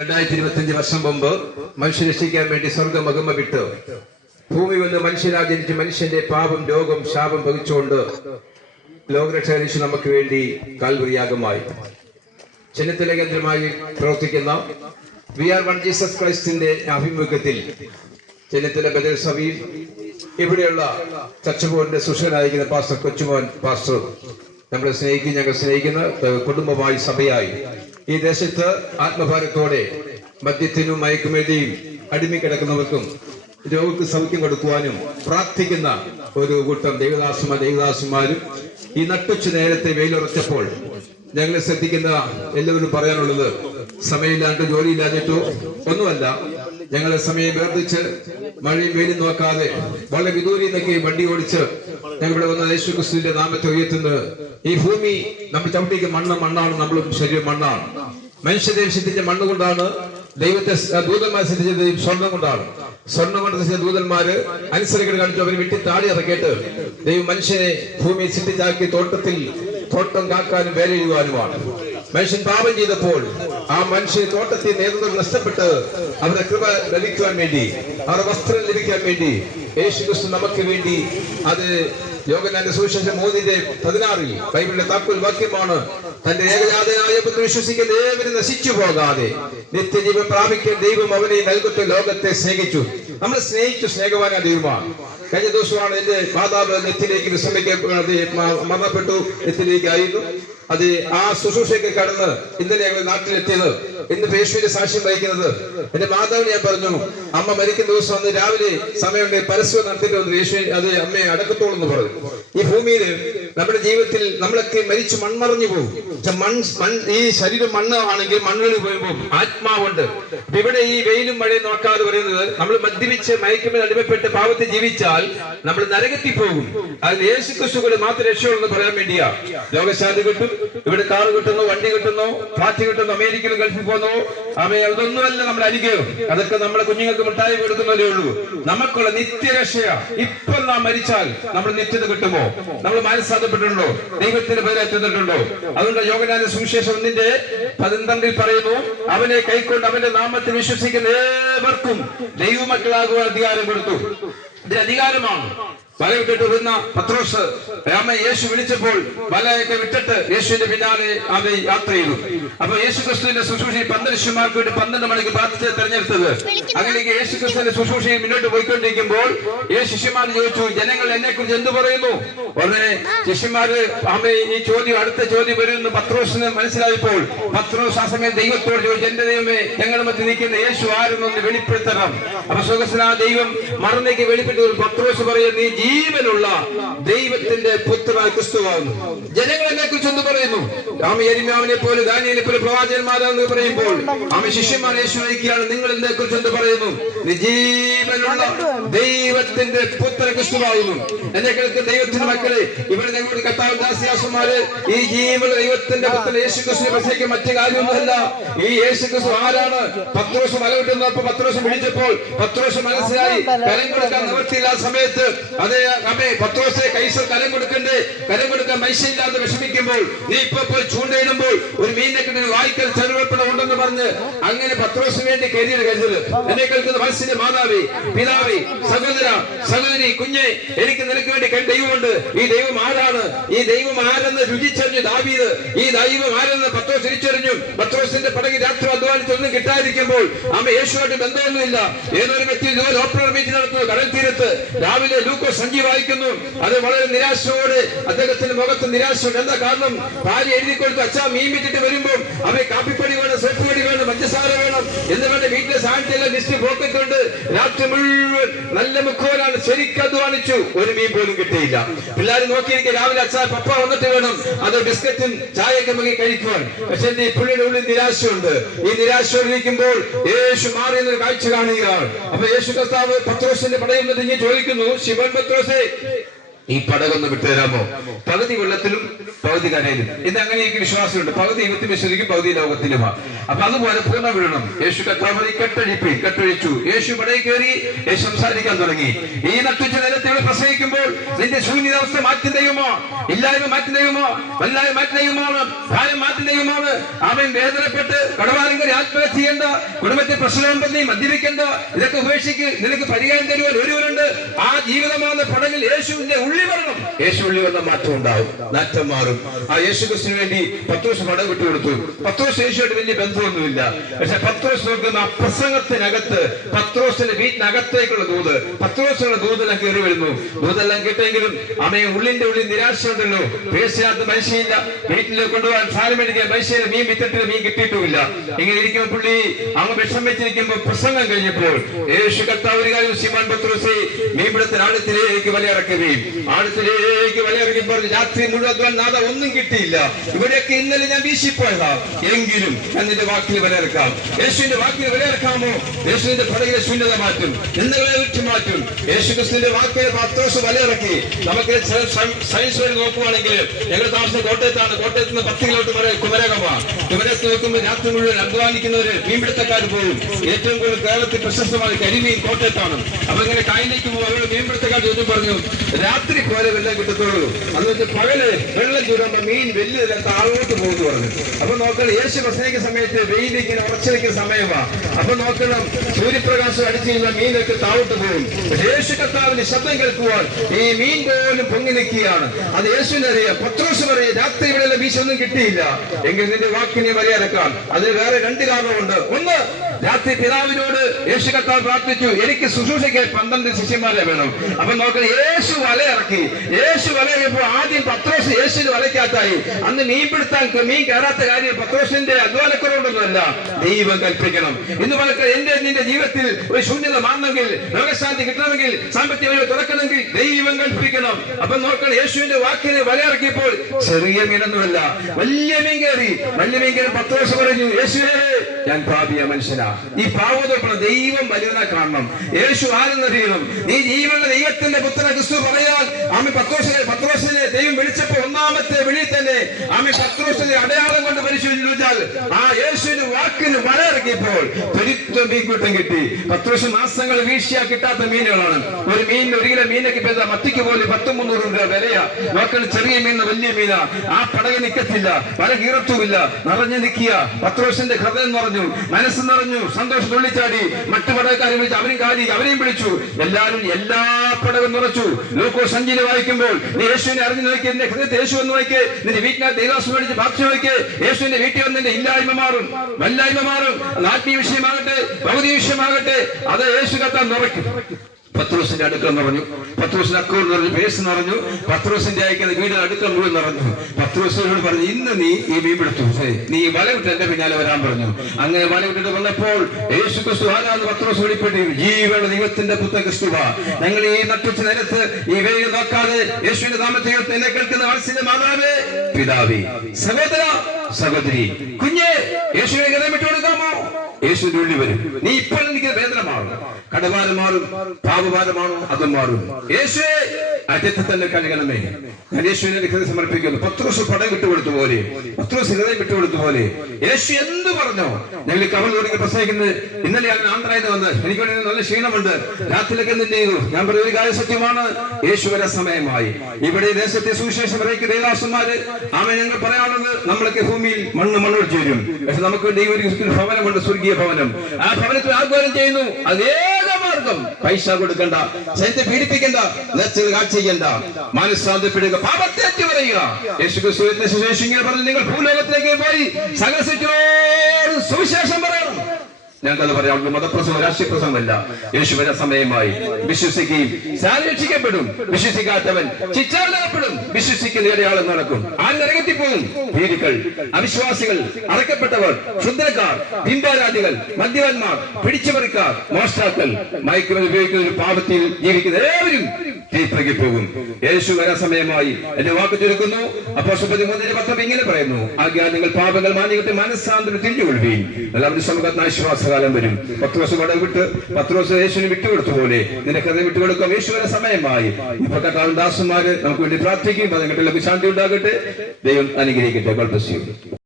2025 വർഷം മുമ്പ് മനുഷ്യ രക്ഷിക്കാൻ വേണ്ടി സ്വർഗം മഹിമ വിട്ട് ഭൂമി വന്ന് മനുഷ്യരാജനിച്ച് മനുഷ്യന്റെ പാപം രോഗം ശാപം വഹിച്ചുകൊണ്ട് ലോകരക്ഷകരിച്ച് നമുക്ക് വേണ്ടി കാൽവരിയാഗമായി ചെന്നിത്തല കേന്ദ്രമായി പ്രവർത്തിക്കുന്ന വി ആർ വൺ ജീസസ് ക്രൈസ്റ്റിന്റെ ആഭിമുഖ്യത്തിൽ ചെന്നിത്തല ബദൽ സഭയിൽ ഇവിടെയുള്ള ചർച്ചബോർഡിന്റെ സുഷനായിരിക്കുന്ന പാസ്റ്റർ കൊച്ചുമോൻ പാസ്റ്റർ നമ്മളെ ഞങ്ങൾ സ്നേഹിക്കുന്ന കുടുംബമായി സഭയായി ഈ ദേശത്ത് ആത്മഭാരത്തോടെ മദ്യത്തിനും മയക്കുമേടിയും അടിമിക്കിടക്കുന്നവർക്കും രോഗിക്ക് സൗഖ്യം കൊടുക്കുവാനും പ്രാർത്ഥിക്കുന്ന ഒരു കൂട്ടം ദേവദാസന്മാരും ഈ നട്ടുച്ച നേരത്തെ വെയിലുറച്ചപ്പോൾ ഞങ്ങളെ ശ്രദ്ധിക്കുന്ന എല്ലാവരും പറയാനുള്ളത് സമയമില്ലാണ്ട് ജോലിയില്ലാഞ്ഞിട്ടോ ഒന്നുമല്ല. ഞങ്ങളെ സമയം വേർതിച്ച് മഴയും വെയിലും നോക്കാതെ വളരെ വിദൂരിൽ നിന്നൊക്കെ വണ്ടി ഓടിച്ച് ഞങ്ങളിവിടെ വന്ന യേശു ക്രിസ്തുവിന്റെ നാമത്തെ ഉയർത്തുന്നത്. ഈ ഭൂമി നമ്മൾ ചവിട്ടിക്ക് മണ്ണാണ്, നമ്മളും ശരീരം മണ്ണാണ്. മനുഷ്യരെ സൃഷ്ടിച്ച മണ്ണ് കൊണ്ടാണ്, ദൈവത്തെ ദൂതന്മാർ സൃഷ്ടിച്ചത് സ്വർണം കൊണ്ടാണ്. സ്വർണം കൊണ്ട് സൃഷ്ടിച്ച ദൂതന്മാര് അനുസരിക്കേണ്ട കാണിച്ചു അവരെ വെട്ടി താടി ഇറക്കിയിട്ട് ദൈവം മനുഷ്യനെ ഭൂമിയെ സൃഷ്ടിച്ചാക്കി തോട്ടം കാക്കാനും വേല ചെയ്യുവാനുമാണ്. മനുഷ്യൻ പാപം ചെയ്തപ്പോൾ ആ മനുഷ്യൻ തോട്ടത്തിൽ നേതൃത്വം നഷ്ടപ്പെട്ട് അവരുടെ കൃപ ലഭിക്കുവാൻ വേണ്ടി, അവരുടെ വസ്ത്രം ലഭിക്കാൻ വേണ്ടി യേശു ക്രിസ്തു നമുക്ക് വേണ്ടി അത് യോഹന്നാന്റെ സുവിശേഷം 3:16 ബൈബിളിലെ താക്കോൽ വാക്യമാണ്. തന്റെ ഏകജാതനായ പുത്രൻ വിശ്വസിക്കുന്ന ഏവരും നശിച്ചു പോകാതെ നിത്യജീവൻ പ്രാപിക്കാൻ ദൈവം അവനെ നൽകട്ടെ. ലോകത്തെ സ്നേഹിച്ചു, നമ്മൾ സ്നേഹിച്ചു സ്നേഹവാനായ ദൈവമാണ്. കഴിഞ്ഞ ദിവസമാണ് എന്റെ മാതാവ് നെറ്റിലേക്ക് വിശ്രമിക്കാൻ മരണപ്പെട്ടു, നെറ്റിലേക്കായിരുന്നു. അത് ആ ശുശ്രൂഷയൊക്കെ കടന്ന് ഇന്നലെ ഞങ്ങൾ നാട്ടിലെത്തിയത്. ഇന്ന് യേശുവിന്റെ സാക്ഷ്യം വഹിക്കുന്നത് എന്റെ മാതാവിന് ഞാൻ പറഞ്ഞു, അമ്മ മരിക്കുന്ന ദിവസം അന്ന് രാവിലെ സമയമുണ്ട് പരസ്യം നടത്തിയിട്ട് വന്നു യേശു അത് അമ്മയെ അടക്കത്തോളൂ എന്ന് പറഞ്ഞു. ഈ ഭൂമിയിൽ നമ്മുടെ ജീവിതത്തിൽ നമ്മളൊക്കെ മരിച്ചു മൺമറഞ്ഞു പോകും. ഈ ശരീരം മണ്ണ് ആണെങ്കിൽ മണ്ണുകളിൽ പോകുമ്പോൾ ആത്മാവുണ്ട്. ഇവിടെ ഈ വെയിലും മഴയും നോക്കാതെ പറയുന്നത് നമ്മൾ മദ്യപിച്ച് മയക്കുമ്പോൾ അടിമപ്പെട്ട് പാവത്തിൽ ജീവിച്ചാൽ നമ്മൾ നരകത്തിൽ പോകും. അതിൽ യേശു ക്രിസ്തുവിനെ മാത്രം രക്ഷയുള്ളൂ പറയാൻ വേണ്ടിയാ. രോഗശാന്തി കിട്ടും, ഇവിടെ കാറ് കിട്ടുന്നു, വണ്ടി കിട്ടുന്നു, ഫ്ലാറ്റ് കിട്ടുന്നു, അമേരിക്കയിലും ഗൾഫിൽ പോകുന്നു. അതൊന്നുമല്ല നമ്മുടെ അനുഗ്രഹം. അതൊക്കെ നമ്മളെ കുഞ്ഞുങ്ങൾക്ക് മിഠായി കൊടുക്കുന്നതേ ഉള്ളൂ. നമുക്കുള്ള നിത്യരക്ഷയാ. ഇപ്പൊ നാം മരിച്ചാൽ നമ്മൾ നിത്യത കിട്ടുമോ? നമ്മൾ മനസ്സാധപ്പെട്ടിട്ടുണ്ടോ? ദൈവത്തിന്റെ പേര് എത്തുന്നിട്ടുണ്ടോ? അതുകൊണ്ട് യോഹന്നാന്റെ സുവിശേഷം 1:12 പറയുന്നു, അവനെ കൈക്കൊണ്ട് അവന്റെ നാമത്തിൽ വിശ്വസിക്കുന്ന ഏവർക്കും ദൈവമക്കളാകുവാൻ അധികാരം കൊടുത്തു. ഇത് അധികാരമാണ്. വല വിട്ടിട്ട് വരുന്ന പത്രോസ് യേശു വിളിച്ചപ്പോൾ വലയൊക്കെ വിട്ടിട്ട് യേശുവിന്റെ പിന്നാലെ അത് യാത്ര ചെയ്തു. അപ്പൊ യേശു ക്രിസ്തുവിന്റെ ശുശ്രൂഷയിൽ 12 ശിഷ്യന്മാർക്ക് വേണ്ടി 12 മണിക്ക് പ്രാർത്ഥിച്ച് തെരഞ്ഞെടുത്തത്. അങ്ങനെയൊക്കെ യേശു ക്രിസ്തുവിന്റെ ശുശ്രൂഷയിൽ മുന്നോട്ട് പോയിക്കൊണ്ടിരിക്കുമ്പോൾ ശിഷ്യന്മാർ ചോദിച്ചു, ജനങ്ങൾ എന്നെ കുറിച്ച് എന്ത് പറയുന്നു? ഉടനെ ശിഷ്യന്മാര് ഈ ചോദ്യം അടുത്ത ചോദ്യം വരുമെന്ന് പത്രോസിന് മനസ്സിലായപ്പോൾ പത്രോസ് ആ സമയം ദൈവത്തോട് ചോദിച്ചു, എന്റെ ദൈവമേ, ഞങ്ങളുടെ മധ്യ നിൽക്കുന്ന യേശു ആരെന്നൊന്ന് വെളിപ്പെടുത്തണം. അപ്പൊ സ്വർഗ്ഗസ്ഥനായ ദൈവം മറന്നേക്ക് വെളിപ്പെട്ടു. പത്രോസ് പറയുന്നത്, നീ ജീവനുള്ള ദൈവത്തിന്റെ പുത്രനായ ക്രിസ്തുവാകുന്നു. ജനങ്ങൾ എന്നെ കുറിച്ച് എന്ത് പറയുന്നു? യെരമ്യാവിനെ പോലെ ദാനിയേലിനെ പോലെ പ്രവാചകന്മാരാണെന്ന് പറയുമ്പോൾ ശിഷ്യന്മാർ യേശു നയിക്കുകയാണ്, നിങ്ങൾ എന്നെ കുറിച്ച് എന്ത് പറയുന്നു? നീ ജീവനുള്ള ദൈവത്തിന്റെ പുത്ര ക്രിസ്തുവാകുന്നു. എന്നെ കേൾക്കുന്ന ദൈവത്തിന്റെ മക്കളെ, ഇവിടെ ഞങ്ങളുടെ കർത്താവ് ദാസിദാസന്മാര് ഈ ജീവനുള്ള ദൈവത്തിന്റെ പുത്രൻ യേശു ക്രിസ്തുവിനെ പ്രസംഗിക്കാൻ മറ്റു കാര്യമൊന്നുമല്ല. ഈ യേശു ക്രിസ്തു ആരാണ്? പത്രോസ് മലവിട്ടുന്നപ്പോ പത്രോസ് വിളിച്ചപ്പോൾ പത്രോസ് മനസ്സിലായി കരം കൊടുക്കാൻ നിവൃത്തിയില്ലാത്ത സമയത്ത് അതേ പത്രോസെ കൈസർ കരം കൊടുക്കണ്ടേ, കരം കൊടുക്കാൻ പൈസയില്ലാതെ വിഷമിക്കുമ്പോൾ നീ ഇപ്പൊ പോയി ചൂണ്ടയിടുമ്പോൾ ഒരു മീനിനെ വായിക്കൽ ചെറുപ്പട ഉണ്ടെന്ന് പറഞ്ഞ് അങ്ങനെ പത്രോസിന് വേണ്ടി കരുതല്. എന്നെ കേൾക്കുന്ന മനസ്സിന്റെ മാതാവേ, പിതാവേ, സഹോദരി, കുഞ്ഞെ, എനിക്ക് നിനക്ക് വേണ്ടി ദൈവമുണ്ട്. ഈ ദൈവം ആരാണ്? ഈ ദൈവം ആരെന്ന് രുചിച്ചറിഞ്ഞു ദാവീദ്. ഈ ദൈവം ആരെന്ന് പത്രോസ് തിരിച്ചറിഞ്ഞു. പത്രോസിന്റെ പടകിൽ രാത്രി അധ്വാനിച്ചൊന്നും കിട്ടാതിരിക്കുമ്പോൾ യേശുവായിട്ട് ബന്ധമൊന്നുമില്ല. ഏതൊരു വ്യക്തി ഓപ്പറേഷൻ മീറ്റിംഗ് നടത്തുന്നു കടൽ തീരത്ത്. രാവിലെ ലൂക്കോസ് സഞ്ചി വായിക്കുന്നു. അത് വളരെ നിരാശയോടെ അദ്ദേഹത്തിന്റെ മുഖത്ത് നിരാശയുണ്ട്. എന്താ കാരണം? ഭാര്യ എഴുതി കൊടുത്തു, അച്ഛാ മീൻ വിറ്റിട്ട് വരുമ്പോൾ അവയെ കാപ്പിപ്പൊടി വേണം, സോപ്പ് പൊടി വേണം, പഞ്ചസാര വേണം എന്ന് വേണ്ട വീട്ടിലെ സാധനത്തെല്ലാം ലിസ്റ്റ് പോക്കറ്റുണ്ട്. രാത്രി മുഴുവൻ നല്ല മുഖോലാണ് ശരിക്കും അധ്വാനിച്ചു. ഒരു മീൻ പോലും കിട്ടിയില്ല. പിള്ളേർ നോക്കിയിരിക്കുക. രാവിലെ അച്ഛാ പപ്പ വന്നിട്ട് വേണം അത് ബിസ്ക്കറ്റും ചായയൊക്കെ നമുക്ക് കഴിക്കുവാൻ. പക്ഷെ എന്റെ പുള്ളിയുടെ ഉള്ളിൽ നിരാശയുണ്ട്. ഈ നിരാശയോടിരിക്കുമ്പോൾ യേശു മാറി എന്നൊരു കാഴ്ച കാണുകയാണ്. അപ്പൊ യേശു കർത്താവ് പത്രോസിന്റെ പടയിൽ നിന്ന് ചോദിക്കുന്നു, ശിവൻ പത്രോസേ, ഈ പടകൊന്ന് വിട്ടുതരാമോ? പകുതി വെള്ളത്തിലും പകുതി കരയിലും. ഇത് അങ്ങനെ എനിക്ക് വിശ്വാസമുണ്ട്. പകുതി ദൈവത്തിൽ വിശ്വസിക്കും, പകുതി ലോകത്തിലുമാ. അപ്പൊ അതുപോലെ പൂർണ്ണ വിടണം. യേശു കർത്താവിനെ കെട്ടഴിച്ചു. യേശു പടയിൽ കയറി യേശു സംസാരിക്കാൻ തുടങ്ങി. ഈ നട്ടുച്ച നിലത്തിൽ പ്രസംഗിക്കുമ്പോൾ നിന്റെ ശൂന്യതാവസ്ഥ മാറ്റി ദൈവമോ, ഇല്ലായ്മ മാറ്റി ദൈവമോ, വല്ലായ്മ മാറ്റി ദൈവമാണ്, ഭാരം മാറ്റി ദൈവമാണ്. അവൻ വേദനപ്പെട്ട് കടവാരം കയറി ആത്മഹത്യ ചെയ്യേണ്ട, കുടുംബത്തിൽ പ്രശ്നമുണ്ടെന്ന് മദ്യപിക്കേണ്ട, ഇതൊക്കെ ഉപേക്ഷിക്ക്, നിനക്ക് പരിഹാരം തരുവാൻ ഒരുവരുണ്ട്. ആ ജീവിതമാണ് പടകിൽ യേശുവിന്റെ ഉള്ളി വരണം. യേശു ഉള്ളി വന്ന മാറ്റം ഉണ്ടാവും, നാറ്റം മാറും. ആ യേശു ക്രിസ്തുവിന് വേണ്ടി പത്രോസ് പടം വിട്ടുകൊടുത്തു. പത്രോസ് യേശുവായിട്ട് വലിയ ബന്ധമൊന്നുമില്ല. പക്ഷെ പത്രോസ് നോക്കുന്ന ആ പ്രസംഗത്തിനകത്ത്, പത്രോസിന്റെ വീട്ടിനകത്തേക്കുള്ള ദൂത്, പത്രോസിനുള്ള ദൂതെല്ലാം കയറി വരുന്നു. ദൂതെല്ലാം കേട്ടെങ്കിലും അമ്മയെ ഉള്ളിന്റെ ഉള്ളിൽ നിരാശയുണ്ടല്ലോ. പേശിനകത്ത് മനുഷ്യയില്ല, വീട്ടിലേക്ക് കൊണ്ടുപോകാൻ സാധനം മേടിക്കാൻ മനുഷ്യന് മീൻ വിത്തിട്ട് മീൻ കിട്ടിയിട്ടുമില്ല. ഇങ്ങനെ ഇരിക്കുമ്പോൾ പുള്ളി അങ്ങ് വിഷം വെച്ചിരിക്കുമ്പോൾ പ്രസംഗം കഴിഞ്ഞപ്പോൾ യേശു കർത്താവ് ഒരു കാര്യം, ശിമോൻ പത്രോസേ, മീൻപിടുത്തത്തിന് ആഴത്തിലേക്ക് വലയിറക്കുകയും ആഴത്തിലേക്ക് വലയിറക്കിയപ്പോൾ രാത്രി മുഴുവൻ നാദ ഒന്നും കിട്ടിയില്ല. ഇവിടെയൊക്കെ ഇന്നലെ ഞാൻ വീശിപ്പോയതാ, എങ്കിലും ഞാൻ നിന്റെ വാക്കിൽ വലയിറക്കാം. യേശുവിന്റെ വാക്കിൽ വലയിറക്കാമോ? യേശുവിന്റെ പടകിലെ ശൂന്യത മാറ്റും, നിങ്ങളെ വിട്ടു മാറ്റും. യേശു ക്രിസ്തുവിന്റെ വാക്കിൽ പത്രോസ് വലയിറക്കി. നമുക്ക് സയൻസ് വഴി നോക്കുവാണെങ്കിൽ ഞങ്ങൾ താമസം കോട്ടയത്താണ്. കോട്ടയത്ത് നിന്ന് 10 കിലോമീറ്റർ വരെ കുമരകമാണ്. കുമരകത്ത് നോക്കുമ്പോൾ രാത്രി മുഴുവൻ അധ്വാനിക്കുന്നവര് മീൻപിടുത്തക്കാർ പോകും. ഏറ്റവും കൂടുതൽ കേരളത്തിൽ പ്രശസ്തമായ കരിമീൻ കോട്ടയത്താണ്. അപ്പൊ ഇങ്ങനെ കായലിലേക്ക് പോകും. അവരുടെ മീൻപിടുത്തക്കാർ ചോദ്യം പറഞ്ഞു, രാത്രി പോലെ വെള്ളം കിട്ടത്തുള്ളൂ, അത് വെച്ച് പകല് വെള്ളം ചൂടുമ്പോ മീൻ വലിയ താഴോട്ട് പോകുന്നു പറഞ്ഞു. അപ്പൊ നോക്കണം, യേശു പ്രസംഗിക്കുന്ന സമയത്ത് വെയിലിങ്ങനെ ഉറച്ചു നിൽക്കുന്ന സമയമാണ്. അപ്പൊ നോക്കണം, സൂര്യപ്രകാശം അടിച്ചു കഴിഞ്ഞാൽ മീനൊക്കെ താഴോട്ട് പോകും. യേശു കർത്താവിന്റെ ശബ്ദം കേൾക്കുവാൻ ഈ മീൻ പോലും പൊങ്ങി നിൽക്കുകയാണ്. അത് യേശുവിനറിയാം. പത്രോസ് പറയും, രാത്രി ഇവിടെ വീശൊന്നും കിട്ടിയില്ല, എങ്കിൽ നിന്റെ വാക്കിനെ വലയിറക്കാം. അതിന് വേറെ 2 കാരണമുണ്ട്. ഒന്ന്, രാത്രി പിതാവിനോട് യേശു കർത്താവ് പ്രാർത്ഥിച്ചു, എനിക്ക് ശുശ്രൂഷയ്ക്ക് 12 ശിഷ്യന്മാരെ വേണം. അപ്പൊ നോക്കണം, യേശു വലയിറക്കി. യേശു വലയിറക്കിയപ്പോൾ ആദ്യം പത്രോസ് യേശുവിന് വലയ്ക്കാത്തായി. അന്ന് മീൻപിടുത്താൻ മീൻ കയറാത്ത കാര്യം പത്രോസിന്റെ അധ്വാനക്കുറവുണ്ടൊന്നുമല്ല, ദൈവം കൽപ്പിക്കണം. ഇന്ന് പലക്കെ നിന്റെ ജീവിതത്തിൽ ഒരു ശൂന്യത മാറണമെങ്കിൽ, രോഗശാന്തി കിട്ടണമെങ്കിൽ, സാമ്പത്തിക വഴി തുറക്കണമെങ്കിൽ ദൈവം കൽപ്പിക്കണം. അപ്പൊ നോക്കണം, യേശുവിന്റെ വാക്കിനെ വലയിറക്കിയപ്പോൾ ചെറിയ മീനൊന്നുമല്ല, വലിയ മീൻ കയറി. വലിയ മീൻ കയറി പത്രോസ് പറഞ്ഞു, യേശുവേ, ഞാൻ പാപിയ മനുഷ്യനാ. ഈ പാവതോക്കണം, ദൈവം വലുതാ കാണണം. യേശു ആരെന്നറിയണം. നീ ജീവനുള്ള ദൈവത്തിന്റെ പുത്രൻ ക്രിസ്തു പറയാൻ ആമി പത്രോസിനെ ദൈവം വിളിച്ചപ്പോ ഒന്നാമത്തെ വിളി തന്നെ ആമി പത്രോസിനെ അടയാളം കൊണ്ട് പരിശോധിച്ചാൽ ആ യേശുവിന്റെ വാക്കിന് വലയിറക്കിയപ്പോൾ ത്വരിത്വം മീൻകൂട്ടം കിട്ടി. പത്രോസ് മാസങ്ങൾ വീഴ്ചയാ കിട്ടാത്ത മീനുകളാണ്. ഒരു മീൻ 1 കിലോ മീനൊക്കെ മത്തിക്ക് പോലെ 100-300 രൂപ വിലയാ. നോക്കണം, ചെറിയ മീൻ വലിയ മീനാ. ആ പടക് നിക്കത്തില്ല, വല കീറത്തുമില്ല, നിറഞ്ഞു നിൽക്കുക. പത്രോസിന്റെ ഹൃദയം നിറഞ്ഞു, മനസ്സ് നിറഞ്ഞു, സന്തോഷം തുള്ളിച്ചാടി. മറ്റു പടകക്കാരെ വിളിച്ചു, അവരും കാലി, അവരെയും വിളിച്ചു. എല്ലാവരും എല്ലാ പടകും നിറച്ചു. ലൂക്കോസ് 5 വായിക്കുമ്പോൾ, നീ യേശുവിനെ അറിഞ്ഞു നോക്കി, നിന്റെ ഹൃദയത്തെ യേശു വന്ന് നോക്കി, നിന്റെ വീട്ടിനകത്ത് ദൈവാസം മേടിച്ച് ഭക്ഷ്യ നോക്കി, യേശുവിന്റെ വീട്ടിൽ വന്ന് നിന്റെ ഇല്ലായ്മ മാറും, വല്ലായ്മ മാറും. ആത്മീയ വിഷയമാകട്ടെ, ഭൗതിക വിഷയമാകട്ടെ, അത് യേശു കർത്താവ് നിറയ്ക്കും. പത്രോസിന്റെ അടുക്കള നിറഞ്ഞു, പത്രോസിന്റെ അക്കൗണ്ട് നിറഞ്ഞു, പേഴ്സ് നിറഞ്ഞു, പത്രോസിന്റെ അയക്കുന്ന വീടിന്റെ അടുക്കള മുഴുവൻ നിറഞ്ഞു. പത്രോസിനോട് പറഞ്ഞു, ഇന്ന് നീ ഈ മീൻ പിടുത്തു, നീ വല വിട്ട് എന്റെ പിന്നാലെ വരാൻ പറഞ്ഞു. അങ്ങനെ വല വിട്ടിട്ട് വന്നപ്പോൾ യേശു ക്രിസ്തു ആരാന്ന് പത്രോസ് വെളിപ്പെട്ടു. ജീവനുള്ള ദൈവത്തിന്റെ പുത്ര ക്രിസ്തുവാ. ഞങ്ങൾ ഈ നട്ടുച്ച നേരത്ത് ഈ വേഗം നോക്കാതെ യേശുവിന്റെ നാമത്തിൽ എന്നെ കേൾക്കുന്ന മനസ്സിന്റെ മാതാവേ, പിതാവേ, സഹോദര, സഹോദരി, കുഞ്ഞെ, യേശുവിനെ ഹൃദയം വിട്ടുകൊടുക്കാമോ? യേശുവിന്റെ ഉള്ളിൽ വരും. നീ ഇപ്പോൾ എനിക്ക് വേദന മാറും, കടഭാരം മാറും, പാപഭാരമാണോ അതും മാറും. യേശുവേ, അറ്റത്ത് തന്നെ കഴുകണമേ. ഞാൻ യേശുവിനെ ഹൃദയം സമർപ്പിക്കുന്നു. പത്രോസ് പടം വിട്ടുകൊടുത്ത പോലെ, പത്രോസ് ഹൃദയം വിട്ടുകൊടുത്ത പോലെ യേശു എന്ത് പറഞ്ഞോ? ഞങ്ങൾ കവൽ തുടങ്ങി പ്രസംഗിക്കുന്നത്. ഇന്നലെ ഞാൻ ആന്ധ്രയിൽ വന്ന് എനിക്ക് നല്ല ക്ഷീണമുണ്ട്. രാത്രിയിലേക്ക് എന്ത് ചെയ്തു? ഞാൻ പറഞ്ഞ ഒരു കാര്യം സത്യമാണ്, യേശു വരെ സമയമായി. ഇവിടെ ദേശത്തെ സുവിശേഷം അറിയിക്കുന്ന ദേവദാസന്മാര് ആമേ, ഞങ്ങൾ പറയാനുള്ളത്, നമ്മളൊക്കെ ഭൂമിയിൽ മണ്ണോട് ചേരും. പക്ഷെ നമുക്ക് വേണ്ടി ഒരു ഭവനമുണ്ട്, സ്വർഗീയ ഭവനം. ആ ഭവനത്തിൽ ആഹ്വാനം ചെയ്യുന്നു. അതേക മാർഗം, പൈസ കൊടുക്കണ്ട, ശരീരത്തെ പീഡിപ്പിക്കണ്ട, നേർച്ചകൾ കാഴ്ച ചെയ്യണ്ട, മനസ്സാന്തപ്പെടുക, പാപത്തെ ഏറ്റുപറയുക. യേശു ക്രിസ്തുവിന്റെ സുവിശേഷം ഇങ്ങനെ പറഞ്ഞു, നിങ്ങൾ ഭൂലോകത്തിലേക്ക് പോയി സകല സൃഷ്ടിയോടും സുവിശേഷം പറയണം. ഞങ്ങൾക്കത് പറയാം, മതപ്രസംഗം രാഷ്ട്രീയ പ്രസംഗമല്ല. യേശു വരെ സമയമായി. വിശ്വസിക്കുകയും രക്ഷിക്കപ്പെടും, വിശ്വസിക്കാത്തവൻ ശിക്ഷാർഹപ്പെടും. വിശ്വസിക്കുന്ന ഇടയാളം നടക്കും. ആരും നരകത്തിപ്പോകും. ഭീരുക്കൾ, അവിശ്വാസികൾ, അറക്കപ്പെട്ടവർ, ക്ഷുദ്രക്കാർ, ബിംബാരാധികൾ, മദ്യപന്മാർ, പിടിച്ചുപറിക്കാർ, മോഷ്ടാക്കൾ, മയക്കുമരുന്ന് ഉപയോഗിക്കുന്ന ഒരു പാപത്തിൽ ജീവിക്കുന്ന ഏവരും തീർപ്പകി പോകും. യേശു വരെ സമയമായി. എന്റെ വാക്ക് ചുരുക്കുന്നു. അപ്പോസ്തലർ 13:10 ഇങ്ങനെ പറയുന്നു, ആകയാൽ നിങ്ങൾ പാപങ്ങൾ മാനിക്കട്ടെ, മനസ്സാന്തരം തിരിഞ്ഞുകൊള്ളുകയും എല്ലാവരും സമൂഹത്തിന് ആശ്വാസം പ്രയാസകാലം വരും. പത്രോസ് വിട്ട് പത്രോസ് യേശുവിനെ വിട്ടുകൊടുത്ത പോലെ നിനക്കത് വിട്ടുകൊടുക്കാം. യേശുവിന്റെ സമയമായി. ഇപ്പൊ കർത്താവിൻ ദാസന്മാര് നമുക്ക് വേണ്ടി പ്രാർത്ഥിക്കും. അതിനെല്ലാം ശാന്തി ഉണ്ടാകട്ടെ. ദൈവം അനുഗ്രഹിക്കട്ടെ. God bless you.